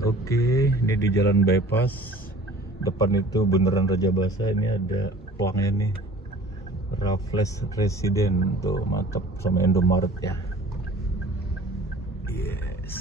Oke, ini di jalan bypass. Depan itu beneran Raja Basa. Ini ada pelangnya nih, Raffles Resident tuh, mantap, sama Indomaret ya. Yes,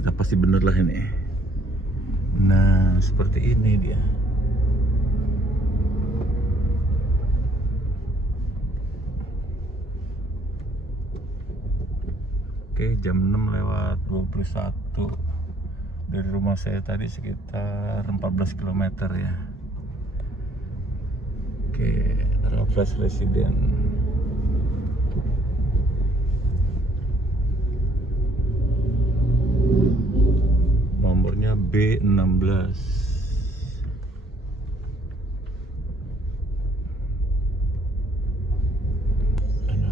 udah pasti bener lah ini. Nah, seperti ini dia. Oke, jam 6:21 dari rumah saya tadi sekitar 14 km ya. Oke, Raffles Resident. Nomornya B16.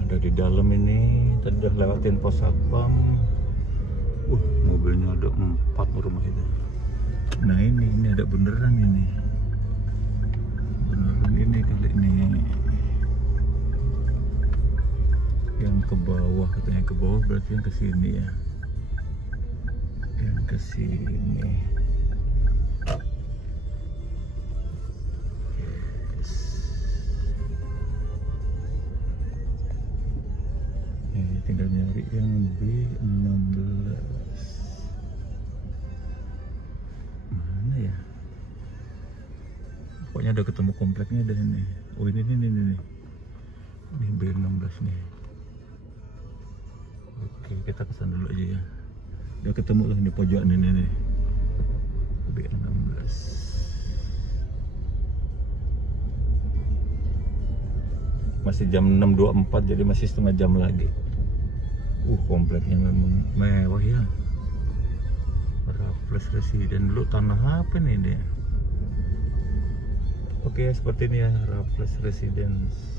Ada di dalam ini, tadi udah lewatin pos satpam. Mobilnya ada 4 rumah itu. Nah ini ada beneran ini. Beneran ini kali ini. Yang ke bawah, katanya ke bawah berarti yang ke sini ya. Yang ke sini. Tinggal nyari yang B16. Mana ya? Pokoknya udah ketemu kompleknya dah ini. Oh ini. Ini B16 nih. Oke, kita kesana dulu aja ya. Udah ketemu lah di pojokan ini nih. B16. Masih jam 6.24, jadi masih setengah jam lagi. Kompleknya memang mewah ya. Raffles Resident. Dulu tanah apa nih dia? Oke, seperti ini ya, Raffles Residence.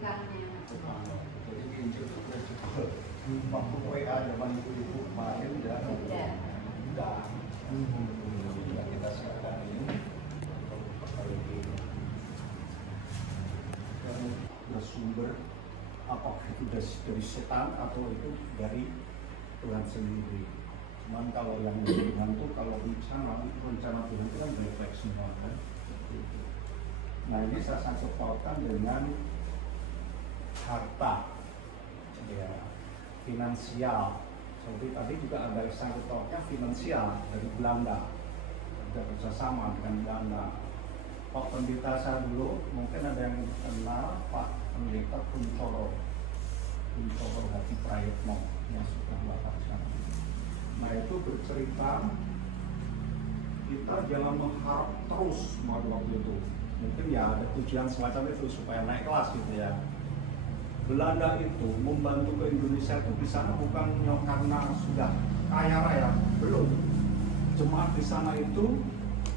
tukangnya. Jadi diinjek terus jebol. Waktu WA zaman ibu-ibu kemarin udah sudah kita siapkan ini bersumber apakah itu dari setan atau itu dari Tuhan sendiri. Cuman kalau yang Tuhan itu kalau rencana Tuhan itu kan refleks semua kan. Nah ini saya sangkut pautkan dengan harta, ya, finansial. Seperti tadi juga ada sangkut pautnya finansial dari Belanda, ada kerjasama dengan Belanda. Pak Pendeta saya dulu mungkin ada yang kenal Pak Pendeta Kuncoro Hati Prayitno yang sudah wafat sekarang. Nah itu bercerita kita jangan mengharap terus pada waktu itu. Mungkin ya ada tujuan semacam itu supaya naik kelas gitu ya. Belanda itu membantu ke Indonesia itu di sana bukan karena sudah kaya raya, belum. Jemaat di sana itu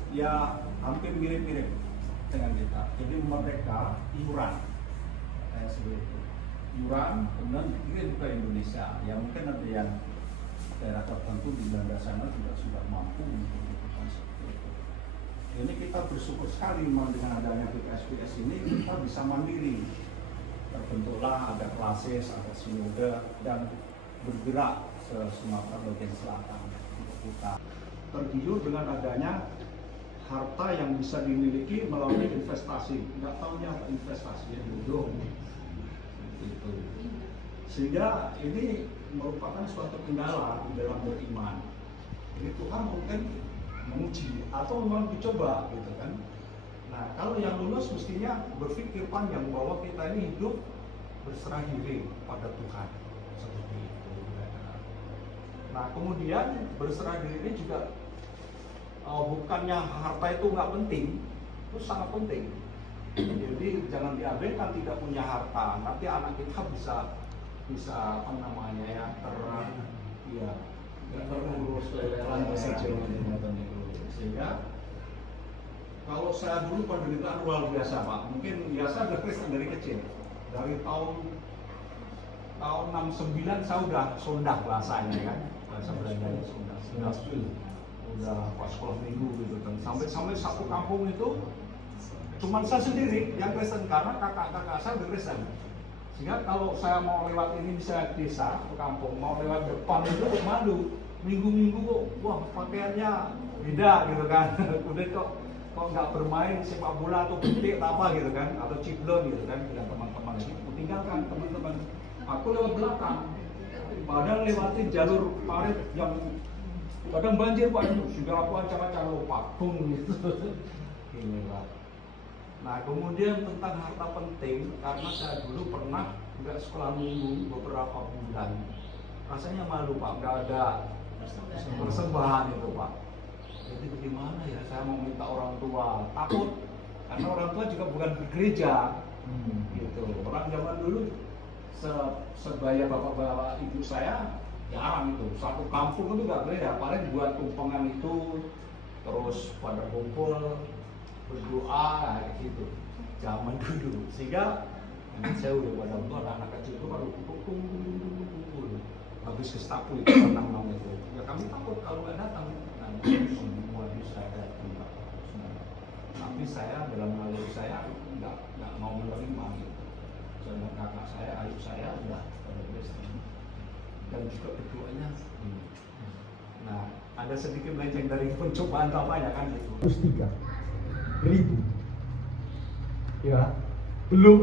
ya hampir mirip-mirip dengan kita. Jadi mereka iuran, kayak seperti itu. Iuran kemudian dikirim ke Indonesia. Ya mungkin ada yang daerah tertentu di Belanda sana juga sudah mampu untuk melakukan seperti itu. Ini kita bersyukur sekali memang dengan adanya PKSPS ini kita bisa mandiri. Terbentuklah ada klasis, ada sinode dan bergerak ke Sumatera bagian selatan untuk kita tergiur dengan adanya harta yang bisa dimiliki melalui investasi. Nggak tahunya apa investasi ya bodoh itu. Sehingga ini merupakan suatu kendala di dalam beriman. Jadi Tuhan mungkin menguji atau memang dicoba gitu kan. Nah kalau yang lulus mestinya berpikir panjang bahwa kita ini hidup berserah diri pada Tuhan seperti itu. Nah kemudian berserah diri ini juga bukannya harta itu nggak penting, itu sangat penting. Jadi jangan diabaikan tidak punya harta. Nanti anak kita bisa apa namanya ya terurus leleran saja sehingga kalau saya dulu penderitaan luar biasa Pak, mungkin biasa ada Kristen dari kecil, dari tahun 69 saya udah sondah bahasanya kan, bahasa Belandanya sondah, udah pas sekolah minggu gitu kan, sampai satu kampung itu cuman saya sendiri yang Kristen karena kakak-kakak saya udah Kristen, sehingga kalau saya mau lewat ini bisa desa ke kampung, mau lewat depan itu malu, minggu-minggu kok wah pakaiannya beda gitu kan, udah kok nggak bermain sepak bola atau petik apa gitu kan, atau ciblon gitu kan dengan teman-teman ini, tinggalkan teman-teman, aku lewat belakang, padahal lewatin jalur parit yang kadang banjir Pak itu, sudah aku acak-acak lupa, gitu. Ini Pak. Nah kemudian tentang harta penting, karena saya dulu pernah nggak sekolah minggu beberapa bulan, rasanya malu Pak, nggak ada persembahan itu Pak. Jadi bagaimana ya, saya mau minta orang tua, takut karena orang tua juga bukan di gereja gitu. Orang zaman dulu sebaya bapak-bapak ibu saya jarang itu, satu kampung itu nggak gereja, paling buat tumpengan itu terus pada kumpul berdoa kayak gitu zaman dulu, sehingga saya udah pada waktu anak kecil itu baru kumpul habis gestapo itu menang itu ya kami takut kalau nggak datang. Semua bisa datang, tapi saya dalam naluri saya nggak mau menerima gitu. Sama kakak saya, ayah saya udah pada Kristen dan juga berdoanya. Nah ada sedikit melenceng dari pencobaan tampaknya kan itu. 103.000 ya, belum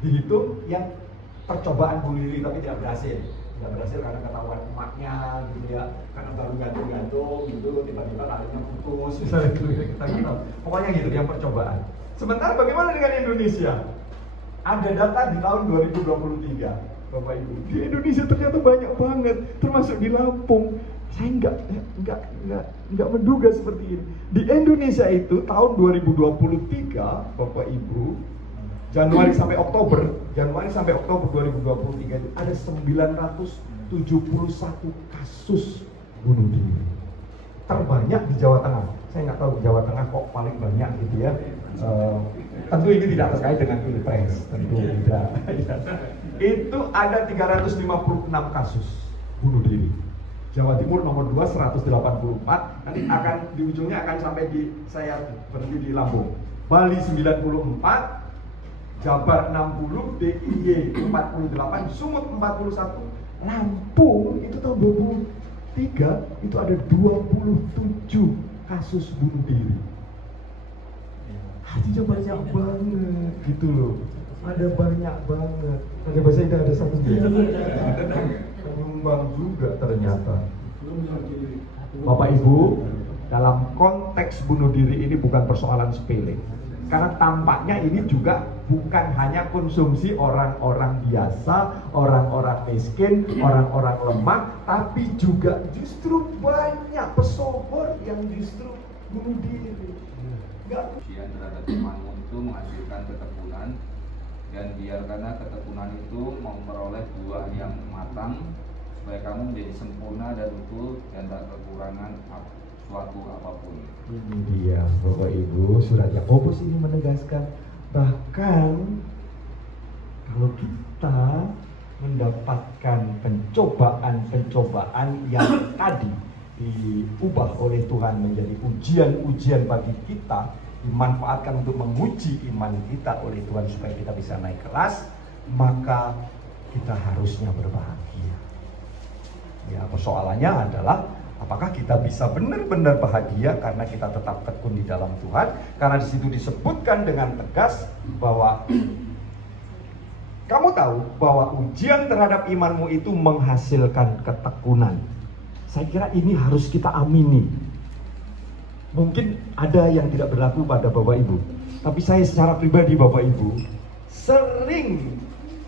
dihitung yang percobaan bunuh diri tapi tidak berhasil karena ketahuan emaknya gitu ya, karena baru gantung gitu, tiba-tiba talinya putus misalnya gitu, kita gitu. Pokoknya gitu yang percobaan. Sementara bagaimana dengan Indonesia? Ada data di tahun 2023 Bapak Ibu, di Indonesia ternyata banyak banget, termasuk di Lampung. Saya nggak menduga seperti ini. Di Indonesia itu tahun 2023 Bapak Ibu, Januari sampai Oktober 2023 itu ada 971 kasus bunuh diri. terbanyak di Jawa Tengah. Saya nggak tahu Jawa Tengah kok paling banyak gitu ya. Tentu ini tidak terkait dengan pilpres, tentu tidak. Itu ada 356 kasus bunuh diri. Jawa Timur nomor 2 184, nanti akan di ujungnya akan sampai di saya berhenti di Lampung. Bali 94, Jabar 60, DIY 48, Sumut 41, Lampung itu tahun 2003 itu ada 27 kasus bunuh diri. Artinya banyak banget gitu loh. Ada banyak banget. Ada bahasa Indah ada satu dia. Penyumbang juga ternyata. Bapak Ibu, dalam konteks bunuh diri ini bukan persoalan sepele. Karena tampaknya ini juga bukan hanya konsumsi orang-orang biasa, orang-orang miskin, orang-orang lemah, tapi juga justru banyak pesohor yang justru bunuh diri. Ujian terhadap imanmu itu menghasilkan ketekunan, dan biarkanlah ketekunan itu memperoleh buah yang matang, supaya kamu menjadi sempurna dan utuh dan tak kekurangan suatu apapun. Ini dia Bapak Ibu, surat Yakobus ini menegaskan bahkan kalau kita mendapatkan pencobaan yang tadi diubah oleh Tuhan menjadi ujian-ujian bagi kita, dimanfaatkan untuk menguji iman kita oleh Tuhan supaya kita bisa naik kelas, maka kita harusnya berbahagia. Ya, persoalannya adalah apakah kita bisa benar-benar bahagia karena kita tetap tekun di dalam Tuhan? Karena di situ disebutkan dengan tegas bahwa kamu tahu bahwa ujian terhadap imanmu itu menghasilkan ketekunan. Saya kira ini harus kita amini. Mungkin ada yang tidak berlaku pada Bapak Ibu, tapi saya secara pribadi Bapak Ibu sering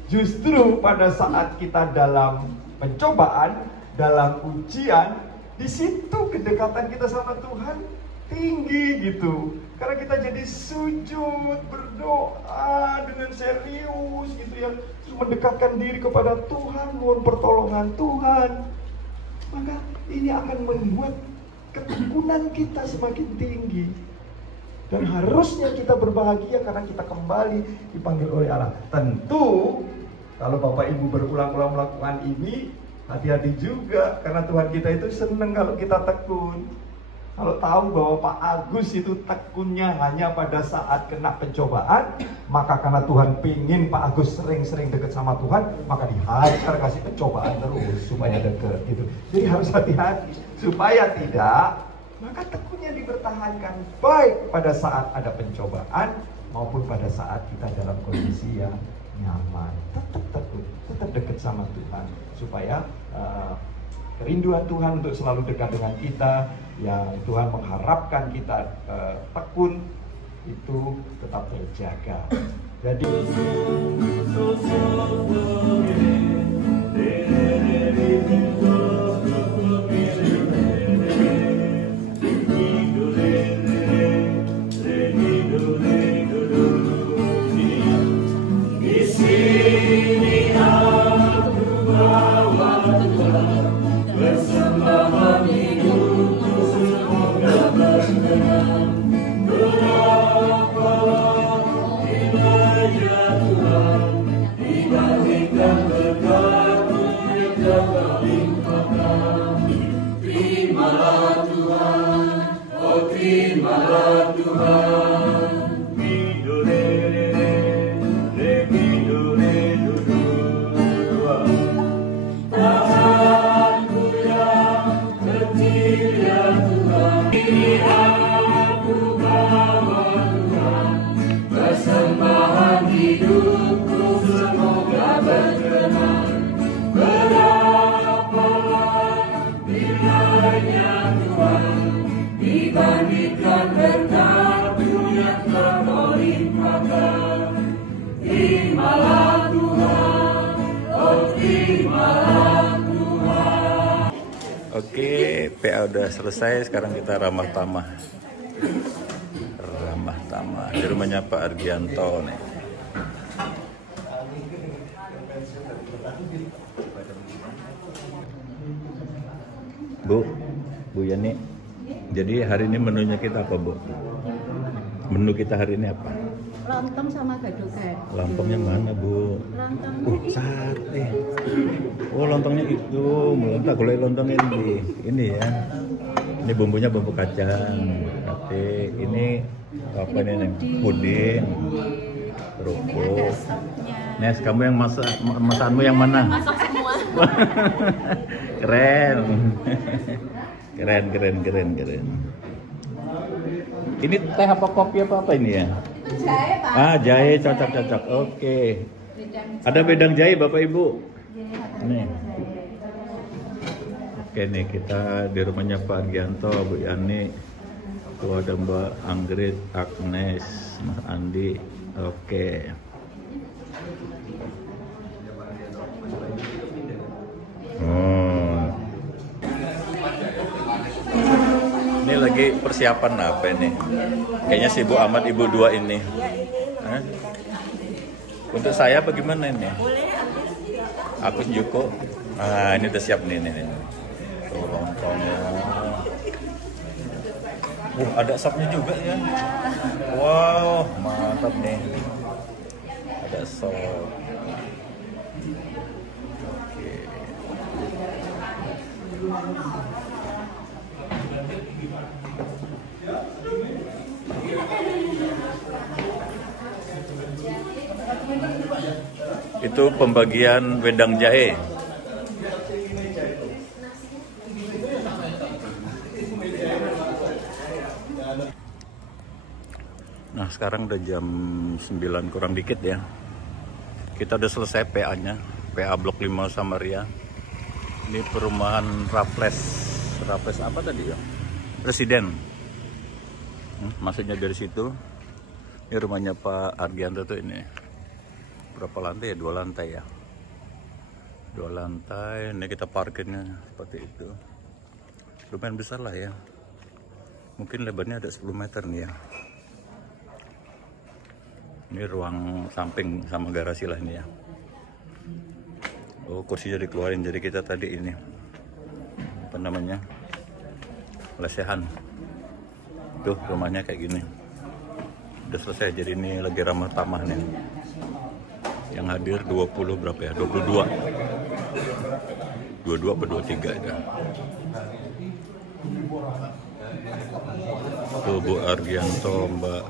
justru pada saat kita dalam pencobaan, dalam ujian, di situ kedekatan kita sama Tuhan tinggi gitu. Karena kita jadi sujud, berdoa dengan serius gitu ya, mendekatkan diri kepada Tuhan, mohon pertolongan Tuhan. Maka ini akan membuat ketekunan kita semakin tinggi. Dan harusnya kita berbahagia karena kita kembali dipanggil oleh Allah. Tentu kalau Bapak Ibu berulang-ulang melakukan ini, hati-hati juga, karena Tuhan kita itu senang kalau kita tekun. Kalau tahu bahwa Pak Agus itu tekunnya hanya pada saat kena pencobaan, maka karena Tuhan pingin Pak Agus sering-sering dekat sama Tuhan, maka dihajar kasih pencobaan terus supaya dekat gitu. Jadi harus hati-hati supaya tidak, maka tekunnya dipertahankan baik pada saat ada pencobaan maupun pada saat kita dalam kondisi yang nyaman. Tetap tekun, tetap dekat sama Tuhan supaya kerinduan Tuhan untuk selalu dekat dengan kita, yang Tuhan mengharapkan kita tekun, itu tetap terjaga. Jadi Oke, PA udah selesai, sekarang kita ramah tamah. Ramah tamah di rumahnya Pak Argianto nih. Bu Yani, Jadi hari ini menunya kita apa, Bu? Menu kita hari ini apa? Lontong sama gado-gado. Lontongnya mana, Bu? Lontongnya Sate. Oh, lontongnya itu. Melentak gulai lontongnya ini ya. Ini bumbunya bumbu kacang. Sate. Ini apa ini? Puding. Kerupuk. ini ada sopnya. Nes, kamu yang masakanmu yang mana? Masak semua. Keren. Keren. Ini teh apa kopi apa ini ya? Itu jahe, Pak. Ah, jahe cocok. Oke. Ada bedang jahe Bapak Ibu. Nih. Oke nih, kita di rumahnya Pak Argianto, Bu Yani. Tuh ada Mbak Anggrit, Agnes, Mas Andi. Oke. Ini lagi persiapan apa ini? Kayaknya si Ibu Ahmad, Ibu dua ini. Hah? Untuk saya bagaimana ini? Aku Joko. Ah, ini udah siap nih. Tuh lontongnya. Ada sopnya juga ya. Wow, mantap nih. Ada sop. Oke. Itu pembagian wedang jahe. Nah, sekarang udah jam 9 kurang dikit ya. Kita udah selesai PA-nya, PA Blok 5 Samaria. Ini perumahan Raffles apa tadi ya? Residen. Maksudnya dari situ. Ini rumahnya Pak Argianto tuh ini. Berapa lantai ya? 2 lantai ya. 2 lantai. Ini kita parkirnya seperti itu. Lumayan besar lah ya. Mungkin lebarnya ada 10 meter nih ya. Ini ruang samping sama garasi lah ini ya. Oh, kursinya dikeluarin. Jadi kita tadi ini apa namanya, lesehan. Tuh rumahnya kayak gini. Udah selesai. Jadi ini lagi ramah tamah nih. Yang hadir 20 berapa ya? 22 apa 23 ya. Tuh Bu Argianto, Mbak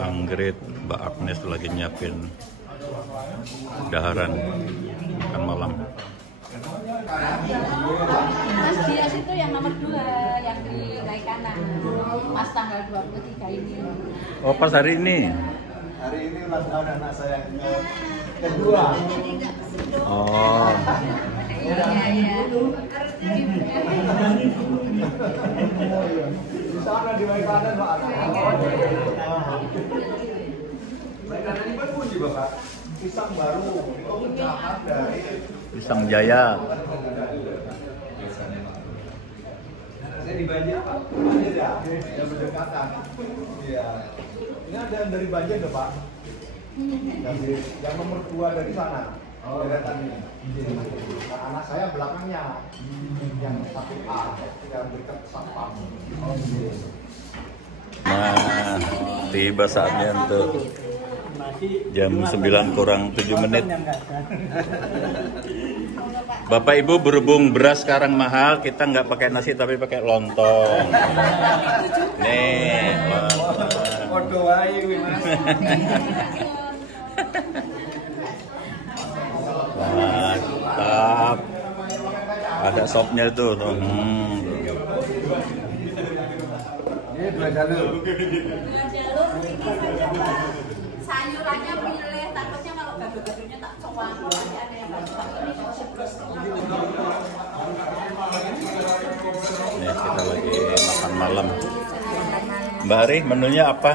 Anggrit, Mbak Agnes lagi nyiapin daharan makan malam. Mas Dias itu yang nomor 2 yang di kaki kanan. Pas tanggal 23 ini. Oh, pas hari ini. Hari ini ulang tahun anak saya kedua. Oh. Iya. Di sana di bagian kanan Pak. Bagian kanan ini puji Bapak. Pisang baru. Oh, cahat dari Pisang Jaya. Saya di Banjar Pak. Banjar ya. Yang berdekatan. Iya. Ini ada yang dari Banjar tuh Pak. Yang nomor 2 dari sana. Oh, deretannya. Nah, anak saya belakangnya. Yang 1A, yang dekat Sapam. Nah, tiba saatnya untuk jam 9 kurang 7 menit. Bapak Ibu, berhubung beras sekarang mahal, kita nggak pakai nasi tapi pakai lontong. Nih, lontong. Mantap. Ada sopnya tuh. Ini 2 jalur. Sayurannya pilih, takutnya kalau gado-gadonya tak coba. Nanti ada yang Nih, kita lagi makan malam. Mbak Ari, menunya apa?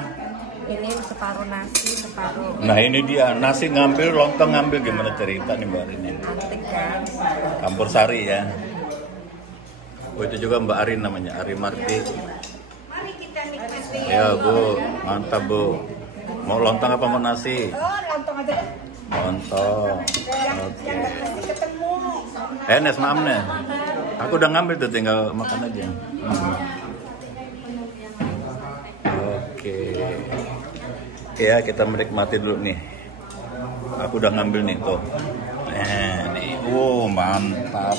ini separuh nasi, separuh Nah, ini dia, nasi ngambil, lontong ngambil. Gimana cerita nih Mbak Ari ini? antik kan. Campur sari ya. Oh, itu juga Mbak Ari namanya, Ari Marti. Mari kita nikmati. Ya Bu, mantap Bu. Mau lontong apa mau nasi? Oh, lontong aja. Lontong. Oke. Yang pasti ketemu. Nes, maaf nih. Aku udah ngambil tuh, tinggal makan aja. Oke. Ya, kita menikmati dulu nih. Aku udah ngambil nih tuh. Nih, mantap.